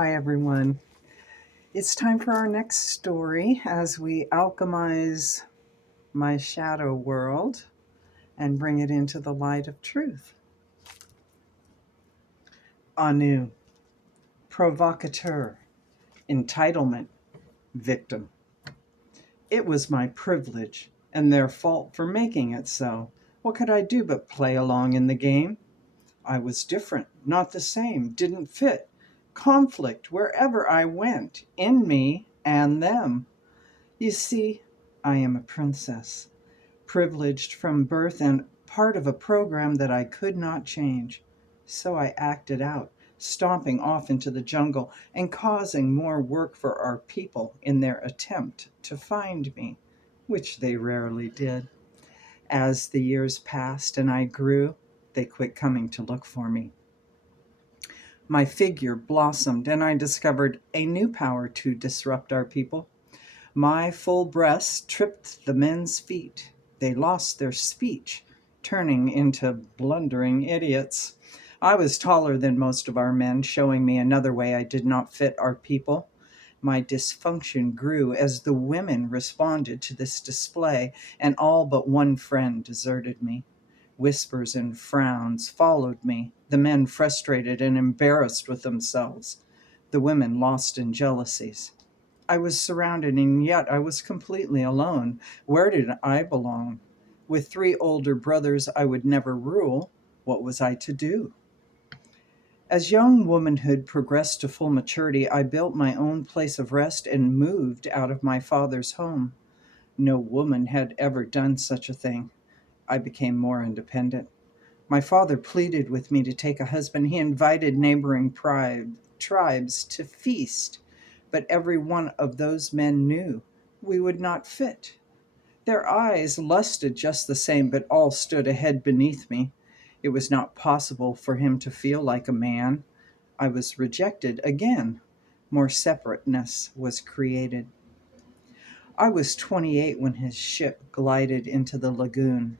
Hi, everyone. It's time for our next story as we alchemize my shadow world and bring it into the light of truth. Aunnu, provocateur, entitlement, victim. It was my privilege and their fault for making it so. What could I do but play along in the game? I was different, not the same, didn't fit. Conflict wherever I went, in me and them. You see, I am a princess, privileged from birth and part of a program that I could not change. So I acted out, stomping off into the jungle and causing more work for our people in their attempt to find me, which they rarely did. As the years passed and I grew, they quit coming to look for me. My figure blossomed, and I discovered a new power to disrupt our people. My full breasts tripped the men's feet. They lost their speech, turning into blundering idiots. I was taller than most of our men, showing me another way I did not fit our people. My dysfunction grew as the women responded to this display, and all but one friend deserted me. Whispers and frowns followed me, the men frustrated and embarrassed with themselves, the women lost in jealousies. I was surrounded, and yet I was completely alone. Where did I belong? With three older brothers I would never rule, what was I to do? As young womanhood progressed to full maturity, I built my own place of rest and moved out of my father's home. No woman had ever done such a thing. I became more independent. My father pleaded with me to take a husband. He invited neighboring tribes to feast, but every one of those men knew we would not fit. Their eyes lusted just the same, but all stood a head beneath me. It was not possible for him to feel like a man. I was rejected again. More separateness was created. I was 28 when his ship glided into the lagoon.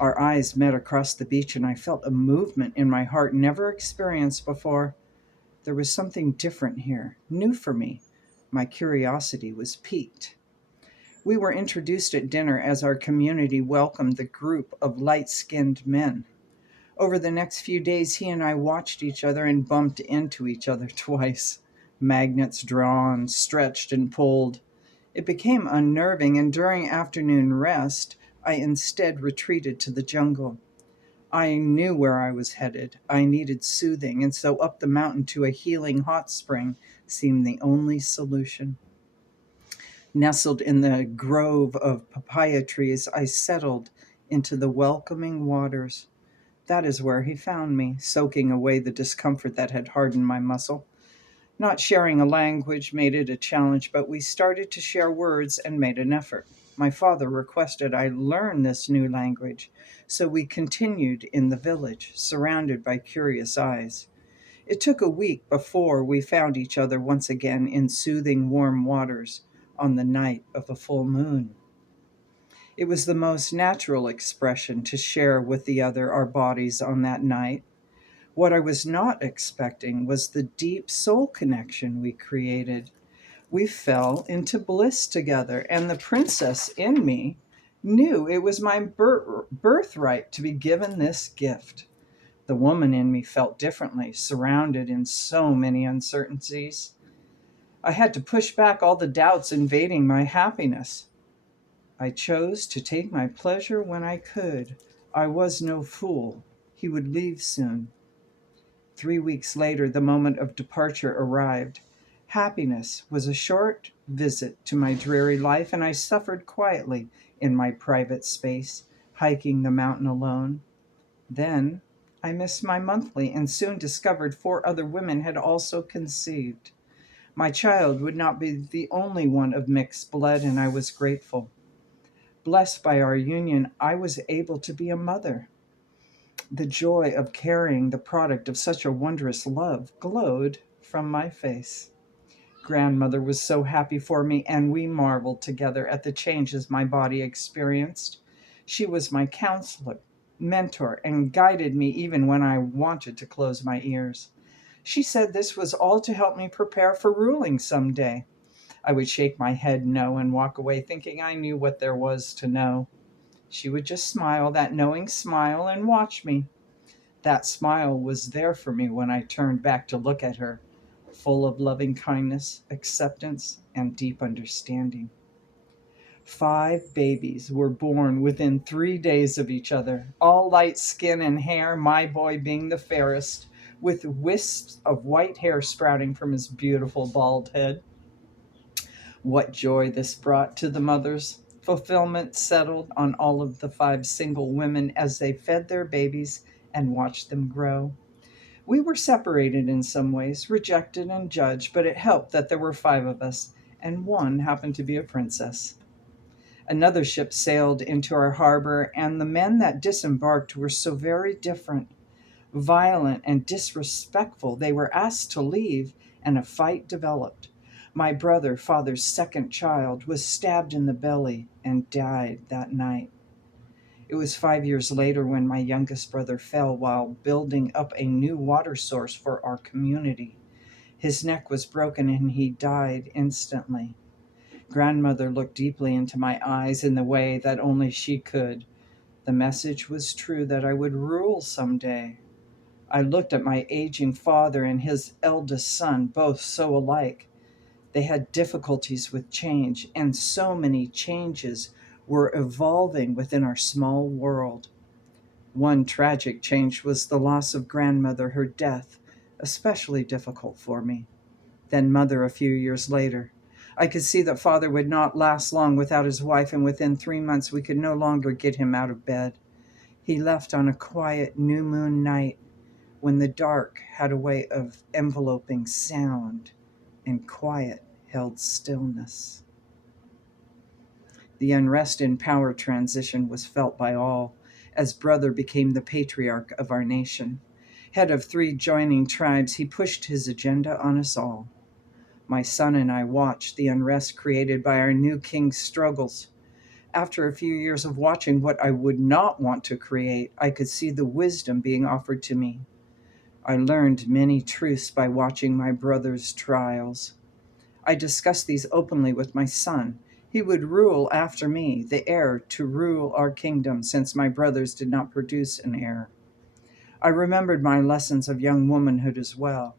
Our eyes met across the beach, and I felt a movement in my heart never experienced before. There was something different here, new for me. My curiosity was piqued. We were introduced at dinner as our community welcomed the group of light skinned men. Over the next few days, he and I watched each other and bumped into each other twice. Magnets drawn, stretched, and pulled. It became unnerving, and during afternoon rest, I instead retreated to the jungle. I knew where I was headed. I needed soothing, and so up the mountain to a healing hot spring seemed the only solution. Nestled in the grove of papaya trees, I settled into the welcoming waters. That is where he found me, soaking away the discomfort that had hardened my muscle. Not sharing a language made it a challenge, but we started to share words and made an effort. My father requested I learn this new language, so we continued in the village, surrounded by curious eyes. It took a week before we found each other once again in soothing warm waters on the night of a full moon. It was the most natural expression to share with the other our bodies on that night. What I was not expecting was the deep soul connection we created. We fell into bliss together, and the princess in me knew it was my birthright to be given this gift. The woman in me felt differently, surrounded in so many uncertainties. I had to push back all the doubts invading my happiness. I chose to take my pleasure when I could. I was no fool. He would leave soon. 3 weeks later, the moment of departure arrived. Happiness was a short visit to my dreary life, and I suffered quietly in my private space, hiking the mountain alone. Then I missed my monthly and soon discovered 4 other women had also conceived. My child would not be the only one of mixed blood, and I was grateful. Blessed by our union, I was able to be a mother. The joy of carrying the product of such a wondrous love glowed from my face. Grandmother was so happy for me, and we marveled together at the changes my body experienced. She was my counselor, mentor, and guided me even when I wanted to close my ears. She said this was all to help me prepare for ruling someday. I would shake my head no and walk away thinking I knew what there was to know. She would just smile, that knowing smile, and watch me. That smile was there for me when I turned back to look at her, full of loving kindness, acceptance, and deep understanding. 5 babies were born within 3 days of each other, all light skin and hair, my boy being the fairest, with wisps of white hair sprouting from his beautiful bald head. What joy this brought to the mothers! Fulfillment settled on all of the 5 single women as they fed their babies and watched them grow. We were separated in some ways, rejected and judged, but it helped that there were 5 of us, and one happened to be a princess. Another ship sailed into our harbor, and the men that disembarked were so very different, violent and disrespectful. They were asked to leave, and a fight developed. My brother, father's second child, was stabbed in the belly and died that night. It was 5 years later when my youngest brother fell while building up a new water source for our community. His neck was broken and he died instantly. Grandmother looked deeply into my eyes in the way that only she could. The message was true that I would rule someday. I looked at my aging father and his eldest son, both so alike. They had difficulties with change, and so many changes were evolving within our small world. One tragic change was the loss of grandmother, her death, especially difficult for me. Then mother a few years later. I could see that father would not last long without his wife, and within 3 months we could no longer get him out of bed. He left on a quiet new moon night when the dark had a way of enveloping sound and quiet held stillness. The unrest in power transition was felt by all, as brother became the patriarch of our nation. Head of 3 joining tribes, he pushed his agenda on us all. My son and I watched the unrest created by our new king's struggles. After a few years of watching what I would not want to create, I could see the wisdom being offered to me. I learned many truths by watching my brother's trials. I discussed these openly with my son. He would rule after me, the heir to rule our kingdom, since my brothers did not produce an heir. I remembered my lessons of young womanhood as well.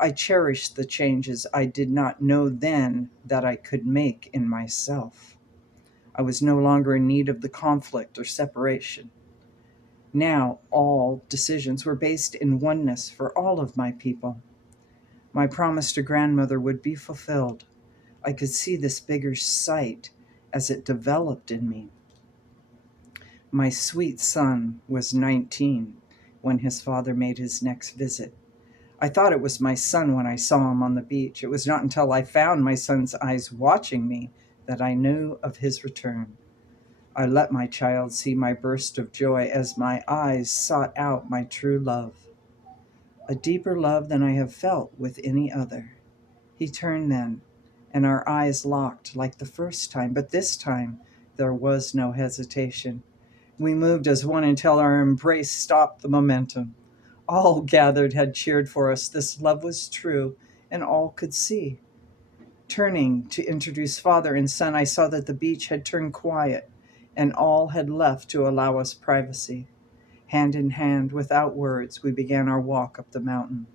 I cherished the changes I did not know then that I could make in myself. I was no longer in need of the conflict or separation. Now all decisions were based in oneness for all of my people. My promise to grandmother would be fulfilled. I could see this bigger sight as it developed in me. My sweet son was 19 when his father made his next visit. I thought it was my son when I saw him on the beach. It was not until I found my son's eyes watching me that I knew of his return. I let my child see my burst of joy as my eyes sought out my true love, a deeper love than I have felt with any other. He turned then, and our eyes locked like the first time, but this time there was no hesitation. We moved as one until our embrace stopped the momentum. All gathered had cheered for us. This love was true, and all could see. Turning to introduce father and son, I saw that the beach had turned quiet, and all had left to allow us privacy. Hand in hand, without words, we began our walk up the mountain.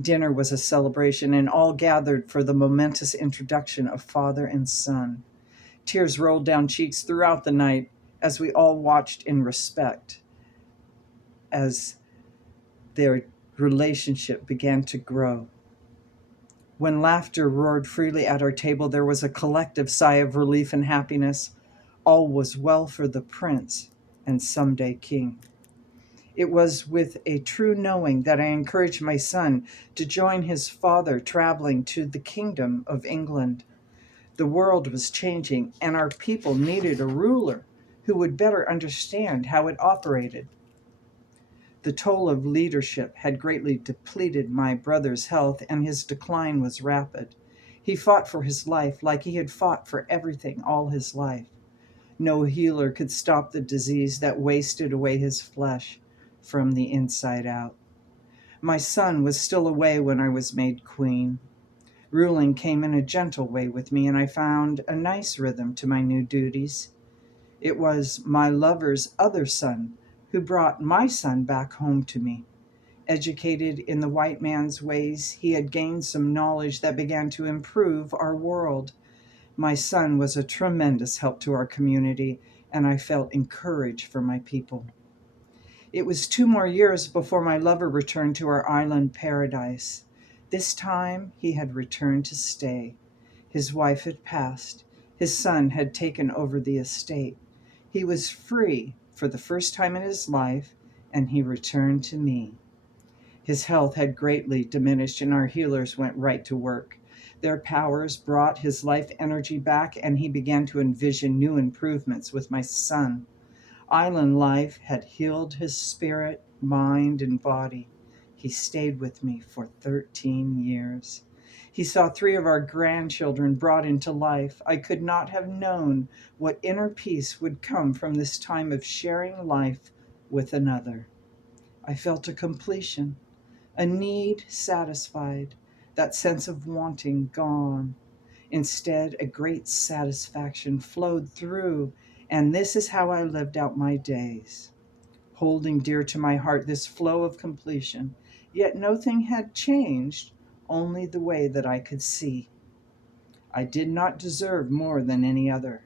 Dinner was a celebration, and all gathered for the momentous introduction of father and son. Tears rolled down cheeks throughout the night as we all watched in respect as their relationship began to grow. When laughter roared freely at our table, there was a collective sigh of relief and happiness. All was well for the prince and someday king. It was with a true knowing that I encouraged my son to join his father traveling to the kingdom of England. The world was changing, and our people needed a ruler who would better understand how it operated. The toll of leadership had greatly depleted my brother's health, and his decline was rapid. He fought for his life like he had fought for everything all his life. No healer could stop the disease that wasted away his flesh from the inside out. My son was still away when I was made queen. Ruling came in a gentle way with me, and I found a nice rhythm to my new duties. It was my lover's other son who brought my son back home to me. Educated in the white man's ways, he had gained some knowledge that began to improve our world. My son was a tremendous help to our community, and I felt encouraged for my people. It was 2 more years before my lover returned to our island paradise. This time he had returned to stay. His wife had passed. His son had taken over the estate. He was free for the first time in his life, and he returned to me. His health had greatly diminished, and our healers went right to work. Their powers brought his life energy back, and he began to envision new improvements with my son. Island life had healed his spirit, mind, and body. He stayed with me for 13 years. He saw 3 of our grandchildren brought into life. I could not have known what inner peace would come from this time of sharing life with another. I felt a completion, a need satisfied, that sense of wanting gone. Instead, a great satisfaction flowed through, and this is how I lived out my days, holding dear to my heart this flow of completion. Yet nothing had changed, only the way that I could see. I did not deserve more than any other.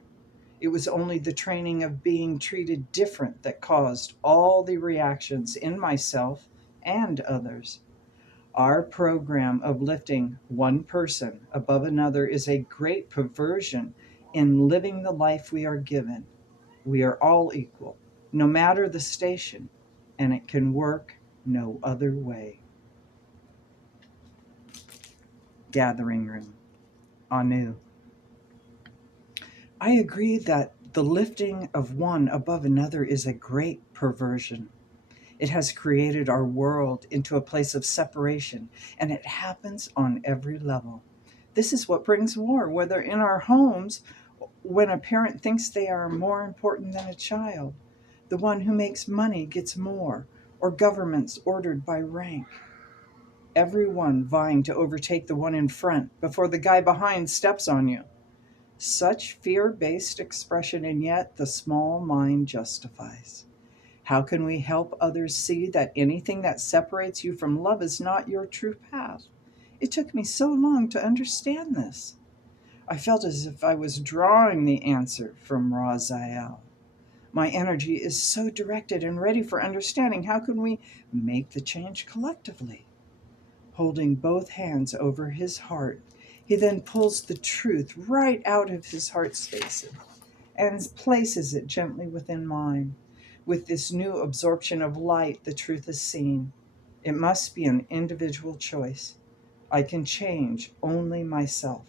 It was only the training of being treated different that caused all the reactions in myself and others. Our program of lifting one person above another is a great perversion in living the life we are given. We are all equal, no matter the station, and it can work no other way. Gathering room. Aunnu. I agree that the lifting of one above another is a great perversion. It has created our world into a place of separation, and it happens on every level. This is what brings war, whether in our homes, when a parent thinks they are more important than a child, the one who makes money gets more, or governments ordered by rank. Everyone vying to overtake the one in front before the guy behind steps on you. Such fear based expression, and yet the small mind justifies. How can we help others see that anything that separates you from love is not your true path? It took me so long to understand this. I felt as if I was drawing the answer from Raziel. My energy is so directed and ready for understanding. How can we make the change collectively? Holding both hands over his heart, he then pulls the truth right out of his heart spaces and places it gently within mine. With this new absorption of light, the truth is seen. It must be an individual choice. I can change only myself.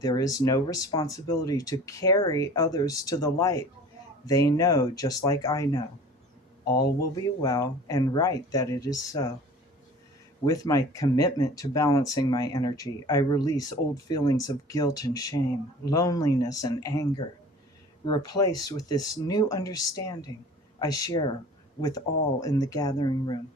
There is no responsibility to carry others to the light. They know just like I know. All will be well and right that it is so. With my commitment to balancing my energy, I release old feelings of guilt and shame, loneliness and anger. Replaced with this new understanding, I share with all in the gathering room.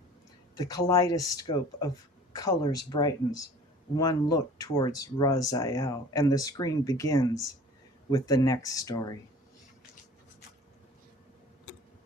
The kaleidoscope of colors brightens. One look towards Raziel, and the screen begins with the next story.